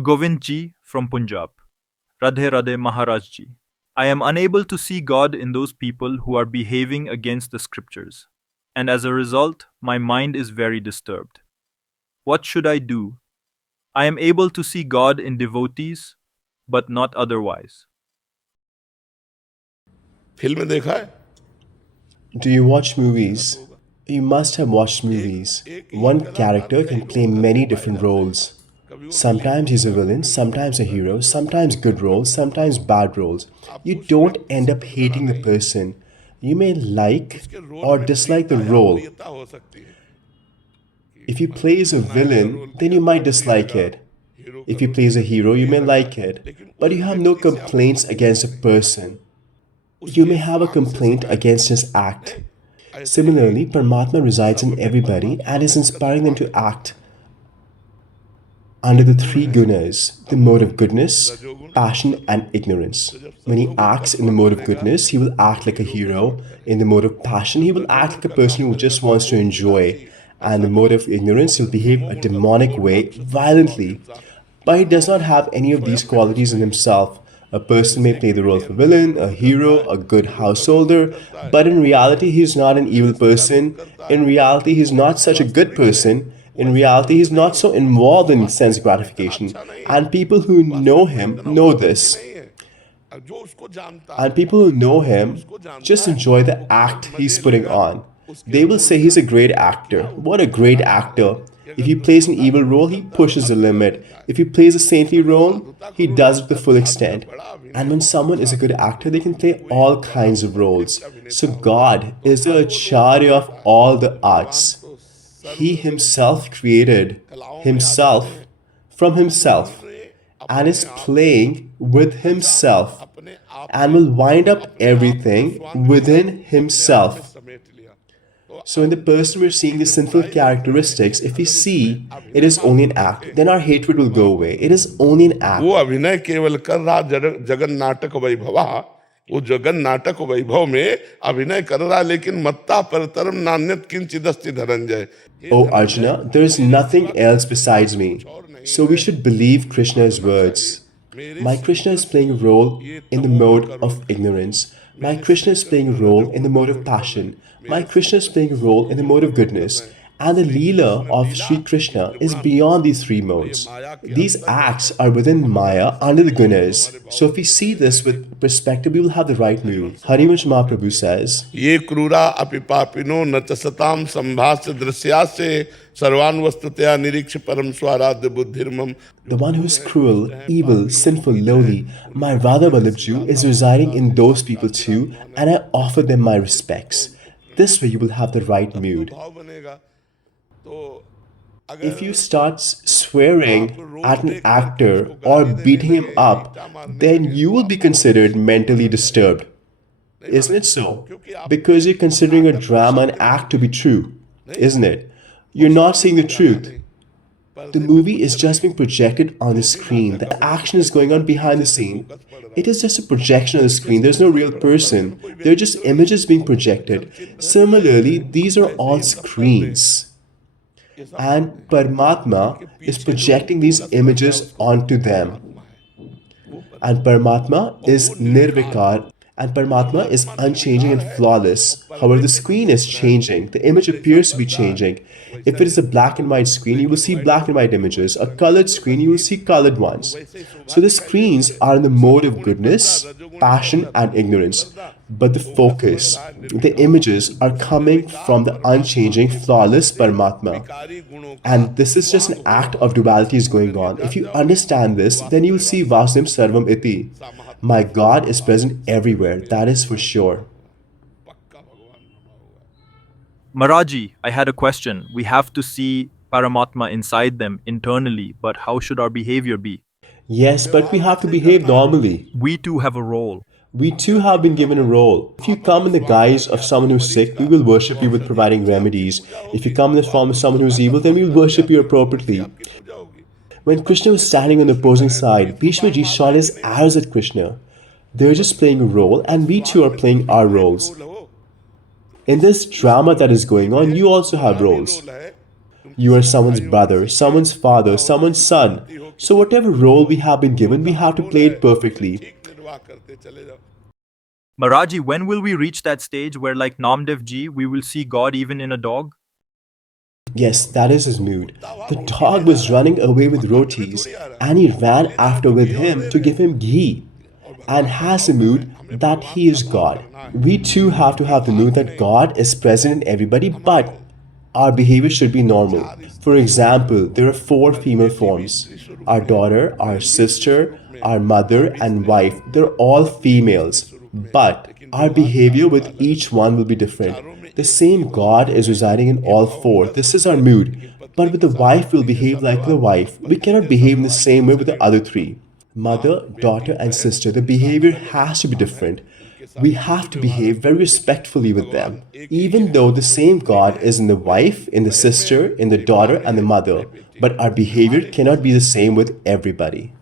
Govind ji from Punjab. Radhe Radhe Maharaj ji. I am unable to see God in those people who are behaving against the scriptures. And as a result, my mind is very disturbed. What should I do? I am able to see God in devotees, but not otherwise. Film देखा है? Do you watch movies? You must have watched movies. One character can play many different roles. Sometimes he's a villain, sometimes a hero, sometimes good roles, sometimes bad roles. You don't end up hating the person. You may like or dislike the role. If he plays a villain, then you might dislike it. If he plays a hero, you may like it. But you have no complaints against a person. You may have a complaint against his act. Similarly, Paramatma resides in everybody and is inspiring them to act under the three gunas, the mode of goodness, passion and ignorance. When he acts in the mode of goodness, he will act like a hero. In the mode of passion, he will act like a person who just wants to enjoy. And the mode of ignorance, he will behave a demonic way, violently. But he does not have any of these qualities in himself. A person may play the role of a villain, a hero, a good householder, but in reality, he is not an evil person. In reality, he is not such a good person. In reality, he is not so involved in sense gratification. And people who know him know this. And people who know him just enjoy the act he's putting on. They will say he's a great actor. What a great actor. If he plays an evil role, he pushes the limit. If he plays a saintly role, he does it to the full extent. And when someone is a good actor, they can play all kinds of roles. So God is the acharya of all the arts. He himself created himself from himself and is playing with himself and will wind up everything within himself. So in the person we're seeing the sinful characteristics, if we see it is only an act, then our hatred will go away. It is only an act. वो अभिनय केवल कर रहा जगन नाटक वैभवा, वो जगन नाटक वैभव में अभिनय कर रहा, लेकिन मत्ता परतरम नान्यत किंचिदस्ति Dhananjay. O Arjuna, there is nothing else besides me. So we should believe Krishna's words. My Krishna is playing a role in the mode of ignorance. My Krishna is playing a role in the mode of passion. My Krishna is playing a role in the mode of goodness. And the Leela of Shri Krishna is beyond these three modes. These acts are within Maya under the gunas. So if we see this with perspective, we will have the right mood. Harivansh Mahaprabhu says, ये क्रूरा अपिपापिनो न च सताम संभास्य दृश्यास्य सर्वान वस्तुतया निरीक्ष परम स्वाराध्य बुद्धिर्मम. the one who is cruel, evil, sinful, lowly, my Radha Vallabhju is residing in those people too, and I offer them my respects. This way you will have the right mood. If you start swearing at an actor or beating him up, then you will be considered mentally disturbed. Isn't it so? Because you're considering a drama and act to be true, isn't it? You're not saying the truth. The movie is just being projected on the screen. The action is going on behind the scene. It is just a projection on the screen. There's no real person. They're just images being projected. Similarly, these are all screens. And Paramatma is projecting these images onto them. And Paramatma is nirvikar, and Paramatma is unchanging and flawless. However, the screen is changing. The image appears to be changing. If it is a black and white screen, you will see black and white images. A colored screen, you will see colored ones. So the screens are in the mode of goodness, passion and ignorance. But the focus, the images are coming from the unchanging, flawless Paramatma. And this is just an act of duality is going on. If you understand this, then you will see Vasudeva Sarvam Iti. My God is present everywhere, that is for sure. Maharaji, I had a question. We have to see Paramatma inside them internally, but how should our behavior be? Yes, but we have to behave normally. We too have a role. We too have been given a role. If you come in the guise of someone who's sick, we will worship you with providing remedies. If you come in the form of someone who's evil, then we will worship you appropriately. When Krishna was standing on the opposing side, Bhishma Ji shot his arrows at Krishna. They're just playing a role, and we too are playing our roles. In this drama that is going on, you also have roles. You are someone's brother, someone's father, someone's son. So whatever role we have been given, we have to play it perfectly. Maharaji, when will we reach that stage where, like Namdev ji, we will see God even in a dog? Yes, that is his mood. The dog was running away with rotis, and he ran after with him to give him ghee, and has the mood that he is God. We too have to have the mood that God is present in everybody, but our behavior should be normal. For example, there are four female forms: our daughter, our sister, our mother, and wife. They're all females, but our behavior with each one will be different. The same God is residing in all four. This is our mood. But with the wife, we'll behave like the wife. We cannot behave in the same way with the other three. Mother, daughter, and sister, the behavior has to be different. We have to behave very respectfully with them, even though the same God is in the wife, in the sister, in the daughter, and the mother. But our behavior cannot be the same with everybody.